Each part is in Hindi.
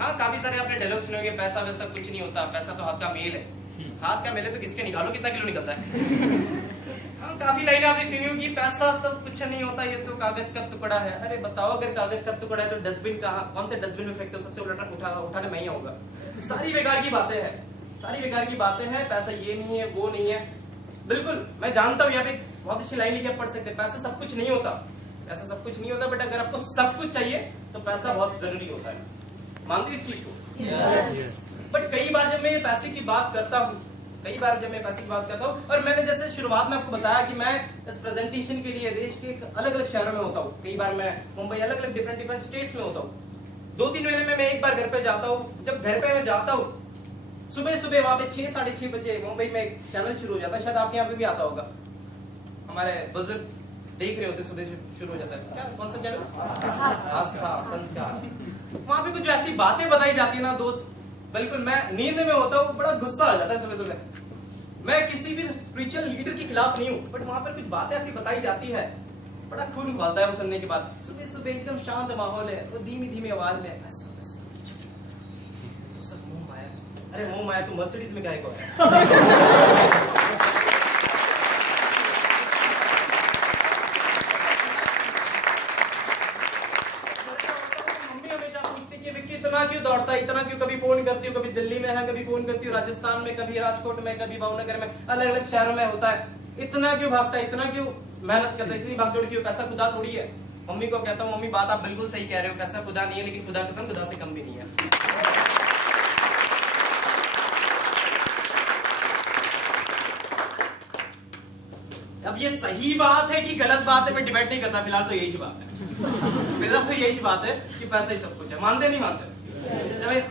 हाँ, काफी सारे आपने डायलॉग सुने होंगे, पैसा वैसा कुछ नहीं होता, पैसा तो हाथ का मेल है। हाथ का मेल है तो किसके निकालो, कितना किलो निकलता है। हाँ, काफी लाइनें आपने सुनी होगी, पैसा तो कुछ नहीं होता, ये तो कागज का टुकड़ा है। अरे बताओ, अगर कागज का टुकड़ा है तो डस्टबिन कहाँ, कौन से डस्टबिन में फेंकते हो, सबसे उठाने मैं ही आऊंगा। सारी बेकार की बातें हैं, सारी बेकार की बातें हैं। पैसा ये नहीं है, वो नहीं है। बिल्कुल मैं जानता हूँ, यहाँ पे बहुत अच्छी लाइन लिखी आप पढ़ सकते हैं, पैसा सब कुछ नहीं होता, पैसा सब कुछ नहीं होता, बट अगर आपको सब कुछ चाहिए तो पैसा बहुत जरूरी होता है। मानते हो इस चीज को? बट कई बार जब मैं पैसे की बात करता हूँ, और मैंने जैसे शुरुआत में आपको बताया कि मैं इस प्रेजेंटेशन के लिए देश के अलग अलग शहरों में होता हूँ, कई बार मैं मुंबई, अलग अलग डिफरेंट स्टेट्स में होता हूँ। 2-3 महीने में मैं एक बार घर पे जाता हूँ। जब घर पे मैं जाता हूँ, सुबह सुबह वहां पे 6-6:30 बजे मुंबई में एक चैनल शुरू हो जाता है, शायद आपके यहाँ पे भी आता होगा, हमारे बुजुर्ग देख रहे होते, सुबह शुरू हो जाता है। क्या, कौन सा चैनल? आस्था संस्कार। वहां पे कुछ ऐसी बातें बताई जाती है ना दोस्त, बिल्कुल मैं नींद में होता हूँ, बड़ा गुस्सा आ जाता है सुबह सुबह। मैं किसी भी स्पिरिचुअल लीडर के खिलाफ नहीं हूँ, बट वहां पर कुछ बातें ऐसी बताई जाती है, बड़ा खून खौलता है वो सुनने के बाद। सुबह सुबह एकदम शांत माहौल है, वो धीमी धीमी आवाज में ऐसा तो सब मोह माया। अरे मोह माया तो मर्सिडीज में काहे को है? इतना क्यों कभी फोन करती हूँ, कभी दिल्ली में है, कभी फोन करती हूँ राजस्थान में, कभी राजकोट में, कभी भावनगर में, अलग अलग शहरों में होता है। इतना क्यों भागता है, इतना क्यों मेहनत करता है, इतनी भागदौड़ क्यों? पैसा खुदा थोड़ी है। मम्मी को कहता हूँ, मम्मी बात आप बिल्कुल सही कह रहे हो, पैसा खुदा नहीं है, लेकिन खुदा कसम खुदा से कम भी नहीं है। अब ये सही बात है कि गलत बात है, मैं डिबेट नहीं करता, फिलहाल तो यही बात है। फिलहाल तो यही बात है कि पैसा ही सब कुछ है। मानते नहीं मानते?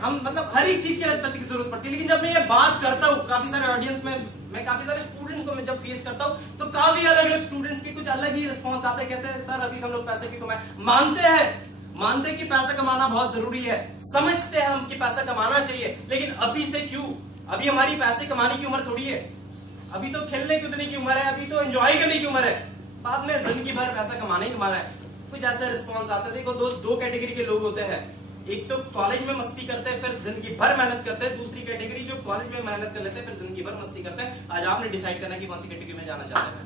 हम मतलब हर एक चीज के लिए पैसे की जरूरत पड़ती है, लेकिन जब मैं ये बात करता हूँ काफी सारे ऑडियंस में, मैं काफी सारे स्टूडेंट्स को मैं जब फेस करता हूँ, तो काफी अलग अलग स्टूडेंट्स के कुछ अलग ही रिस्पॉन्स आते हैं। कहते हैं सर अभी हम लोग पैसे क्यों कमाएं? मानते हैं कि पैसा कमाना बहुत जरूरी है, समझते हैं हम कि पैसा कमाना चाहिए, लेकिन अभी से क्यों? अभी हमारी पैसे कमाने की उम्र थोड़ी है, अभी तो खेलने कूदने की उम्र है, अभी तो एंजॉय करने की उम्र है, बाद में जिंदगी भर पैसा कमाना ही कमाना है। कुछ ऐसा रिस्पॉन्स आता है। देखो दोस्त, 2 कैटेगरी के लोग होते हैं, एक तो कॉलेज में मस्ती करते हैं फिर जिंदगी भर मेहनत करते हैं, दूसरी कैटेगरी जो कॉलेज में मेहनत कर लेते हैं फिर जिंदगी भर मस्ती करते हैं। आज आपने डिसाइड करना है कि कौन सी कैटेगरी में जाना चाहते हैं।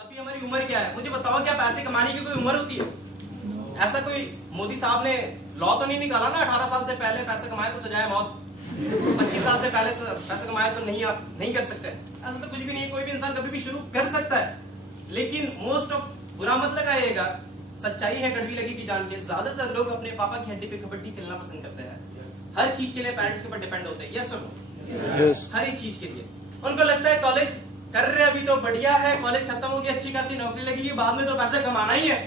अभी हमारी उम्र क्या है, मुझे बताओ, क्या पैसे कमाने की कोई उम्र होती है? ऐसा कोई मोदी साहब ने लॉ तो नहीं निकाला ना, 18 साल से पहले पैसे कमाए तो सजाए मौत, 25 साल से पहले पैसे कमाए तो नहीं, आप नहीं कर सकते। ऐसा तो कुछ भी नहीं है, कोई भी इंसान कभी भी शुरू कर सकता है, लेकिन मोस्ट ऑफ बुरा मत लगाइएगा, सच्चाई है कड़वी लगेगी जान के, ज्यादातर लोग अपने पापा की हड्डी पे कबड्डी खेलना पसंद करते हैं। हर चीज के लिए पेरेंट्स के ऊपर डिपेंड होते हैं, यस और नो? हर एक चीज के लिए उनको लगता है कॉलेज कर रहे अभी तो बढ़िया है, कॉलेज खत्म होगी, अच्छी खासी नौकरी लगेगी, बाद में तो पैसे कमाना ही है,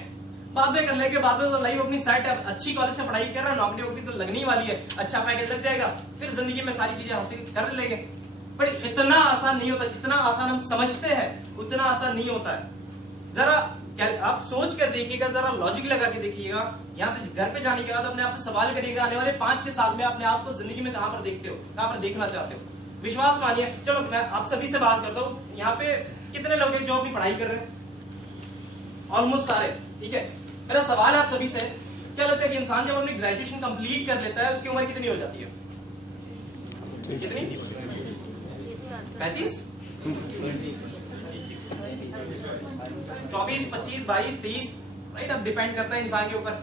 बाद में कर लेंगे, बाद में तो लाइफ अपनी सेट है, अच्छी कॉलेज से पढ़ाई कर रहा है, नौकरी वोकरी तो लगनी वाली है, अच्छा पैकेज लग जाएगा, फिर जिंदगी में सारी चीजें हासिल कर लेंगे। पर इतना आसान नहीं होता, जितना आसान हम समझते हैं उतना आसान नहीं होता है। जरा आप सोच कर देखिएगा, जरा लॉजिक लगा के देखिएगा, यहाँ से घर पे जाने के बाद अपने आप से सवाल करिएगा, आने वाले 5-6 साल में अपने आप को जिंदगी में कहां पर देखते हो, कहां पर देखना चाहते हो? विश्वास मानिए। चलो मैं आप सभी से बात करता हूँ, यहाँ पे कितने लोग हैं जो अपनी पढ़ाई कर रहे हैं? ऑलमोस्ट सारे, ठीक है। मेरा सवाल है आप सभी से, क्या लगता है कि इंसान जब अपनी ग्रेजुएशन कंप्लीट कर लेता है उसकी उम्र कितनी हो जाती है? कितनी? 35? 24, 25, 22, 23, राइट? अब डिपेंड करता है इंसान के ऊपर।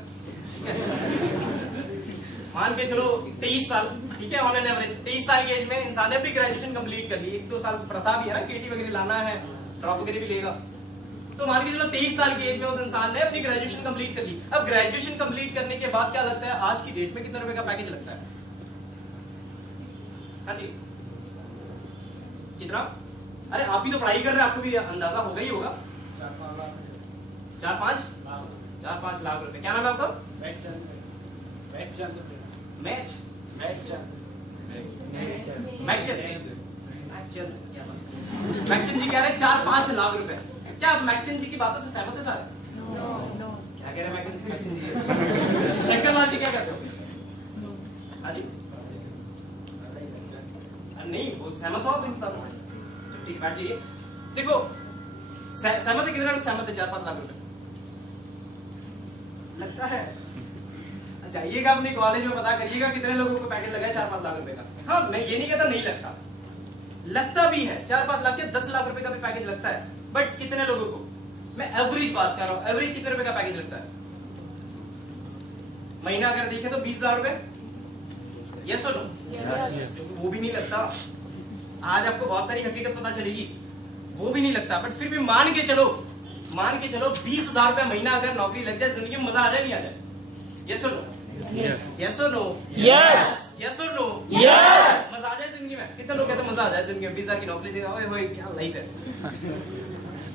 मान के चलो 23 साल, ठीक है, ऑन एन एवरेज 23 साल की एज में इंसान ने अपनी ग्रेजुएशन कंप्लीट कर ली। 1-2 साल प्रथा भी है ना, केटी वगैरह लाना है, ड्रॉप वगैरह भी लेगा, तो मान के चलो 23 साल की एज में उस इंसान ने अपनी ग्रेजुएशन कंप्लीट कर ली। अब ग्रेजुएशन कंप्लीट करने के बाद क्या लगता है, आज की डेट में कितने रुपए का पैकेज लगता है? हाँ जी, कितना? अरे आप भी तो पढ़ाई कर रहे हैं, आपको भी अंदाजा होगा ही होगा। 4-5 लाख रुपए। क्या नाम है आपका? मैकचंद जी कह रहे हैं 4-5 लाख रुपए। क्या आप मैकचंद जी की बातों से सहमत है सारे? क्या कह रहे हैं मैकचंद जी? शंकर लाल जी क्या कहते हो? हाँ जी, नहीं वो सहमत हो आप इन बातों से? ठीक, बैठ जाइए। देखो सहमत है? कितने लोग सहमत है 4-5 लाख रुपए लगता है? जाइएगा अपने कॉलेज में पता करिएगा कितने लोगों को पैकेज लगा है 4-5 लाख रुपए का। हाँ, मैं ये नहीं कहता नहीं लगता, लगता भी है। 4-5 लाख के 10 लाख रुपए का भी पैकेज लगता है, बट कितने लोगों को? मैं एवरेज बात कर रहा हूँ। एवरेज कितने रुपए का पैकेज लगता है महीना? अगर देखें तो 20,000 रुपए, यस और नो? वो भी नहीं लगता। आज आपको बहुत सारी हकीकत पता चलेगी, वो भी नहीं लगता। बट फिर भी मान के चलो 20,000 रुपए महीना अगर नौकरी लग जाए, जिंदगी में मजा आ जाए नहीं आ जाए? यस और नो? यस और नो? यस और नो? मजा आ जाए जिंदगी में? कितने लोग कहते हैं मजा आ जाए जिंदगी में? 20,000 की नौकरी देगा, ओए होए क्या लाइफ है।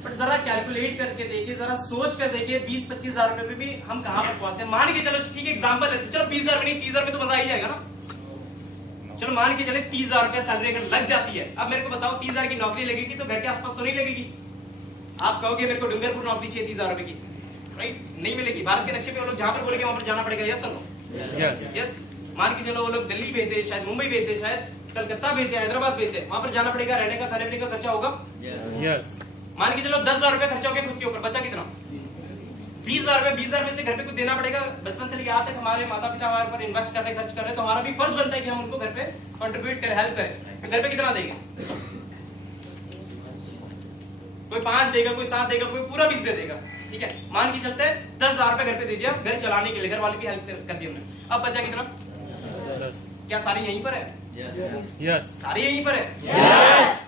बट जरा कैलकुलेट करके देखिए, जरा सोच कर देखिए, 20-25,000 रुपए में भी हम कहां पर पहुंचते हैं। मान के चलो, ठीक है एग्जांपल लेते, चलो 20,000 में नहीं, 30,000 में तो मजा आ ही जाएगा ना। चलो मान के चले 30,000 रुपए सैलरी अगर लग जाती है। अब मेरे को बताओ 30,000 की नौकरी लगेगी तो घर के आसपास तो नहीं लगेगी। आप कहोगे मेरे को डूंगरपुर नौकरी चाहिए 30,000 रुपए की, राइट? नहीं मिलेगी। भारत के नक्शे पे वो लोग जहां पर बोलेंगे वहां पर जाना पड़ेगा, यस और नो? यस। मान के चलो वो लोग दिल्ली भेजते, शायद मुंबई भेजते, शायद कलकत्ता भेजते, हैदराबाद भेजते, वहां पर जाना पड़ेगा, रहने का खाने पीने का खर्चा होगा। मान के चलो 10,000 रुपए खर्चा हो गया खुद के ऊपर, बचा कितना? 20,000 रुपए। 20,000 में से घर पे कुछ देना पड़ेगा। बचपन से लेकर आज तक हमारे माता पिता हमारे पर इन्वेस्ट कर रहे, खर्च कर रहे, तो हमारा भी फर्ज बनता है कि हम उनको घर पे कंट्रीब्यूट करें, हेल्प करें। तो घर पे कितना देंगे? कोई 5 देगा, कोई 7 देगा, कोई पूरा 20 दे देगा, ठीक है? मान के चलते 10,000 रुपए घर पे दे दिया, घर चलाने के लिए, घर वाले भी हेल्प कर दी हमने। अब बचा कितना? क्या सारे यहीं पर है? सारे यहीं पर है?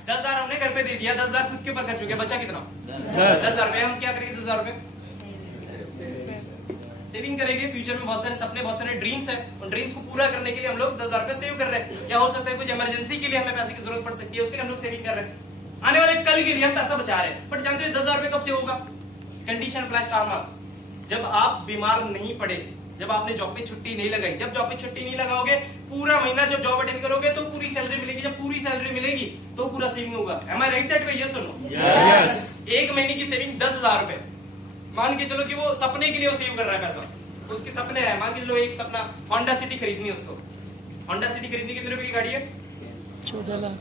10,000 हमने घर पे दे दिया, 10,000 खुद के ऊपर खर्च हो गया, बचा कितना? 10,000 रुपए। हम क्या करेंगे 10,000 रुपए? सेविंग करेंगे। फ्यूचर में बहुत सारे सपने, बहुत सारे ड्रीम्स है, उन ड्रीम्स को पूरा करने के लिए हम लोग 10,000 रुपए सेव कर रहे हैं। या हो सकता है कुछ इमरजेंसी के लिए हमें पैसे की जरूरत पड़ सकती है, उसके लिए हम लोग सेविंग कर रहे हैं। आने वाले कल के लिए हम पैसा बचा रहे हैं। बट जानते हो 10,000 रुपए कब सेव होगा? कंडीशन अप्लाई स्टार मार्क, जब आप बीमार नहीं पड़े, जब आपने जॉब पे छुट्टी नहीं लगाई। जब जॉब पे छुट्टी नहीं लगाओगे, पूरा महीना जब जॉब अटेंड करोगे तो पूरी सैलरी मिलेगी। जब पूरी सैलरी मिलेगी तो पूरा सेविंग होगा। Am I right that way? Yes और नो? एक महीने की सेविंग 10,000 रुपए। मान के चलो कि वो सपने के लिए वो सेव कर रहा है पैसा, उसके सपने हैं। मान के चलो एक सपना होंडा सिटी खरीदनी है उसको। होंडा सिटी खरीदनी कितने रुपए की गाड़ी है? 14 लाख।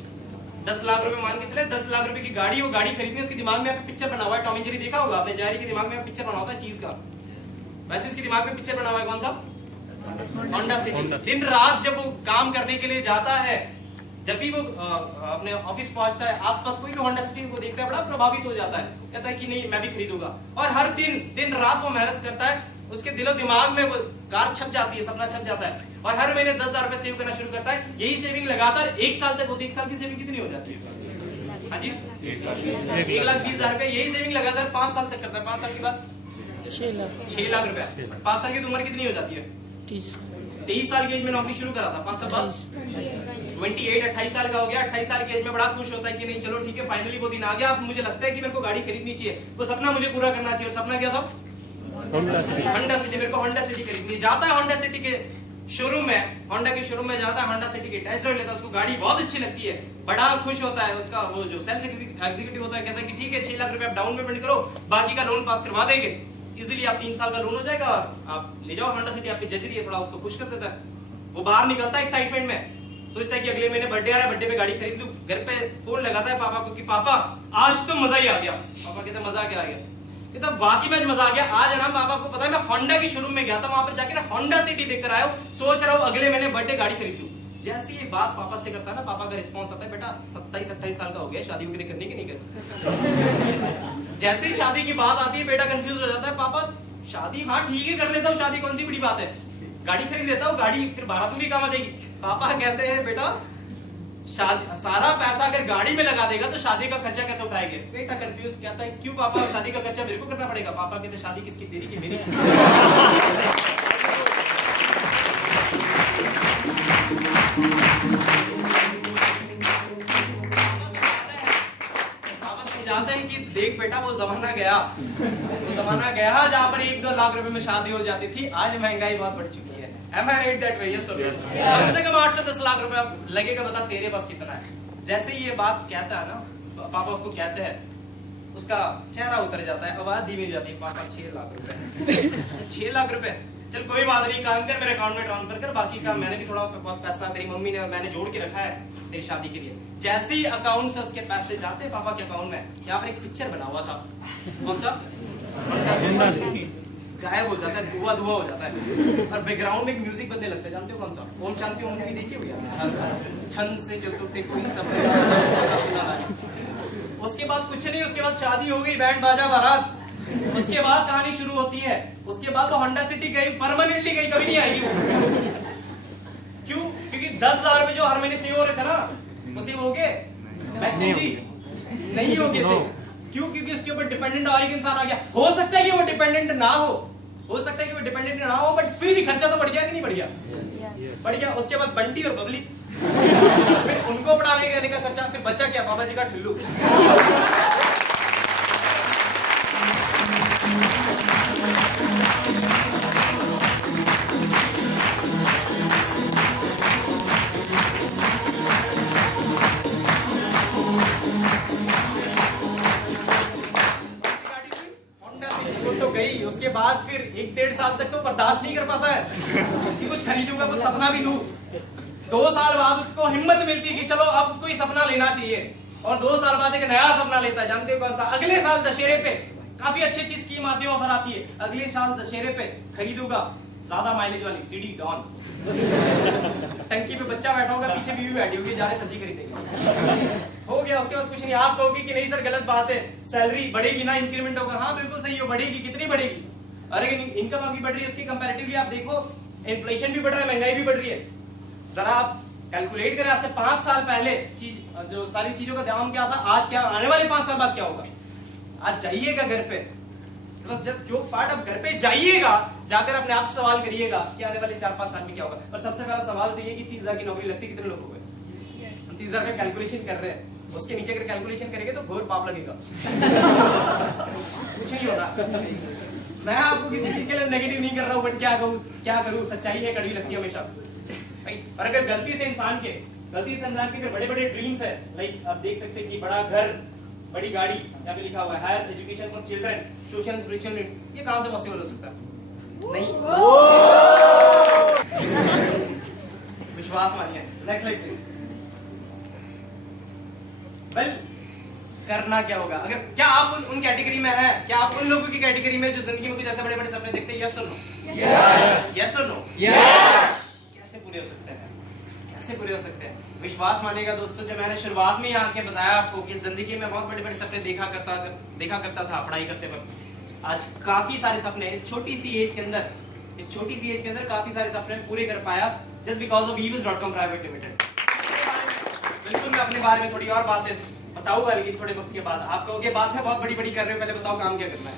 10 लाख रुपए मान के चले, 10 लाख रुपए की गाड़ी, वो गाड़ी खरीदनी है। उसके दिमाग में पिक्चर बना हुआ है, टॉम एंड जेरी देखा होगा आपने, जेरी के दिमाग में पिक्चर बना होता है चीज का, वैसे उसके दिमाग में पिक्चर बना हुआ है कौन सा? Honda city. दिन रात जब वो काम करने के लिए जाता है, जब भी वो अपने ऑफिस पहुंचता है, आसपास कोई भी होंडा सिटी को देखता है, बड़ा प्रभावित हो जाता है, कहता है कि नहीं मैं भी खरीदूंगा। और हर दिन रात वो मेहनत करता है, उसके दिलो दिमाग में वो कार छप जाती है, सपना छप जाता है, और हर महीने 10,000 रुपए सेव करना शुरू करता है। यही सेविंग लगातार 1 साल तक होती है। 1 साल की सेविंग कितनी हो जाती है? हाँ जी, 1,20,000 रुपए। यही सेविंग लगातार 5 साल तक करता है। 5 साल के बाद 6 लाख रुपए। 5 साल की उम्र कितनी हो जाती है? 23 साल की एज में नौकरी शुरू करा था, 5 साल बाद 28 साल का हो गया। 28 साल की एज में बड़ा खुश होता है कि नहीं चलो ठीक है, फाइनली वो दिन आ गया, अब मुझे लगता है कि मेरे को गाड़ी खरीदनी चाहिए, वो सपना मुझे पूरा करना चाहिए। और सपना क्या था? Honda city. मेरे को होंडा सिटी खरीदनी है। जाता है होंडा सिटी के शोरूम में, होंडा के शोरूम में जाता है, होंडा सिटी की टेस्ट ड्राइव लेता है, उसको गाड़ी बहुत अच्छी लगती है, बड़ा खुश होता है। उसका वो जो सेल्स एग्जीक्यूटिव होता है कहता है कि ठीक है 6 लाख रुपए आप डाउन पेमेंट करो, बाकी का लोन पास करवा देंगे, इजीली आप 3 साल का लोन हो जाएगा और आप ले जाओ होंडा सिटी। आपकी जजरी है, थोड़ा उसको खुश कर देता है। वो बाहर निकलता है एक्साइटमेंट में, सोचता है कि अगले महीने बर्थडे आ रहा है, बर्थडे पे गाड़ी खरीद लूं। घर पे फोन लगाता है पापा को कि पापा आज तो मजा ही आ गया। पापा कहते मजा क्या आ गया? कहता वाकई में मजा आ गया। आज है ना पापा को पता है मैं होंडा के शोरूम में गया था, वहां पर जाके ना होंडा सिटी देखकर आया हूं, सोच रहा हूं अगले महीने बर्थडे गाड़ी खरीद लूं। जैसे ये बात पापा से करता है ना, पापा का रिस्पॉन्स आता है बेटा 27-28 साल का हो गया, शादी वगैरह करने की नहीं करती। जैसे ही शादी की बात आती है बेटा कंफ्यूज हो जाता है, पापा शादी हाँ ठीक है कर लेता हूँ, शादी कौन सी बड़ी बात है, गाड़ी खरीद लेता हूँ, गाड़ी फिर बारात में भी काम आ जाएगी। पापा कहते हैं बेटा शादी सारा पैसा अगर गाड़ी में लगा देगा तो शादी का खर्चा कैसे उठाएंगे? बेटा कंफ्यूज कहता है क्यों पापा, शादी का खर्चा मेरे को करना पड़ेगा। पापा कहते शादी किसकी, तेरी की मेरी? पापा समझाते हैं कि देख बेटा वो जमाना गया जहाँ पर 1-2 लाख रुपए में शादी हो जाती थी, आज महंगाई बहुत बढ़ चुकी है। Am I right that way? Yes or no? कम से कम 8 से 10 लाख रुपए लगेगा, बता तेरे पास कितना है। जैसे ही ये बात कहता है ना, पापा उसको कहते हैं, उसका चेहरा उतर जाता है, आवाज धीमी हो जाती है, पापा 6 लाख रुपए। 6 लाख रुपए, चल कोई बात नहीं, काम कर मेरे अकाउंट में ट्रांसफर कर, बाकी का मैंने भी थोड़ा बहुत पैसा तेरी मम्मी ने मैंने जोड़ के रखा है तेरी शादी के लिए। जैसे ही अकाउंट से उसके पैसे जाते पापा के अकाउंट में, यहाँ पर एक पिक्चर बना हुआ था, कौन सा, गायब हो जाता है, धुआं धुआं हो जाता है, और बैकग्राउंड में एक म्यूजिक बजने लगता है, जानते हो कौन सा, ओम शांति ओम मूवी देखी हुई, छंद से जो टूटे कोई सब। उसके बाद कुछ नहीं, उसके बाद शादी हो गई, बैंड बाजा बारात, उसके बाद कहानी शुरू होती है। उसके बाद वो होंडा सिटी गई, परमानेंटली गई, कभी नहीं आएगी वो। क्यों? क्योंकि 10,000 रुपए जो हर महीने सेव हो रहे थे ना, वो सेव हो गए नहीं हो गए। क्यों? क्योंकि उसके ऊपर डिपेंडेंट और एक इंसान आ गया। हो सकता है कि वो डिपेंडेंट ना हो सकता है कि वो डिपेंडेंट ना हो, बट फिर भी खर्चा तो बढ़ गया कि नहीं बढ़ गया? बढ़ गया। उसके बाद बंटी और बबली, फिर उनको पढ़ाने करने का खर्चा, फिर बचा क्या? बाबा जी का ठुल्लू। तो गई, उसके बाद फिर 1-1.5 साल तक तो बर्दाश्त नहीं कर पाता है कि कुछ खरीदूंगा, कुछ सपना भी लूं। 2 साल बाद उसको हिम्मत मिलती है कि चलो अब कोई सपना लेना चाहिए, और 2 साल बाद एक नया सपना लेता है। जानते हो कौन सा? अगले साल दशहरे पे काफी अच्छी अच्छी स्कीम आती है, ऑफर आती है, अगले साल दशहरे पे खरीदूंगा ज्यादा माइलेज वाली सीडी डॉन, टंकी पे बच्चा बैठा होगा, पीछे बीवी बैठी होगी, जा रहे सब्जी खरीदेंगे। हो गया। उसके बाद कुछ नहीं। आप कहोगे कि नहीं सर गलत बात है, सैलरी बढ़ेगी ना, इंक्रीमेंट होगा। हाँ बिल्कुल सही हो, बढ़ेगी। कितनी बढ़ेगी? अरे इनकम आपकी बढ़ रही है, उसकी कंपैरेटिवली आप देखो, इन्फ्लेशन भी बढ़ रहा है, महंगाई भी बढ़ रही है। जरा आप कैलकुलेट करें, आज से 5 साल पहले जो सारी चीजों का दाम क्या था, आज क्या, आने वाले 5 साल बाद क्या होगा? आज जाइएगा घर पे, बस जस्ट जो पार्ट आप घर पे जाइएगा, जाकर अपने आप से सवाल करिएगा कि आने वाले 4-5 साल में क्या होगा। और सबसे पहला सवाल तो ये कि 30,000 की नौकरी लगती, कितने लोग हो गए? 30,000 का कैलकुलेशन कर रहे हैं, उसके नीचे अगर कैलकुलेशन करेंगे तो घोर पाप लगेगा। कुछ नहीं होना। मैं आपको किसी चीज के लिए नेगेटिव नहीं कर रहा हूँ, बट क्या करूँ, सच्चाई है, कड़वी लगती है हमेशा। और अगर गलती से इंसान के अगर बड़े बड़े ड्रीम्स है, लाइक आप देख सकते हैं कि बड़ा घर, बड़ी गाड़ी, यहाँ पे लिखा हुआ है higher education for children, social spiritual, ये कहां से पॉसिबल हो सकता है? नहीं। विश्वास मानिए। Next slide please. वेल, करना क्या होगा? अगर क्या आप उन कैटेगरी में हैं? क्या आप उन लोगों की कैटेगरी में जो जिंदगी में कुछ ऐसे बड़े बड़े सपने देखते हैं? यस और नो? यस और नो? कैसे पूरे हो सकते हैं? कैसे पूरे हो सकते हैं? विश्वास मानेगा दोस्तों, जब मैंने शुरुआत में यहाँ के बताया आपको कि जिंदगी में बहुत बड़े बड़े सपने देखा करता था पढ़ाई करते वक्त, आज काफी सारे सपने इस छोटी सी एज के अंदर काफी सारे सपने पूरे कर पाया, just because of evus.com private limited. बिल्कुल मैं अपने बारे में थोड़ी और बातें बताऊंगा, लेकिन थोड़े वक्त के बाद। आप कहोगे बात है बहुत बड़ी बड़ी कर रहे हो, पहले बताओ काम क्या करना है।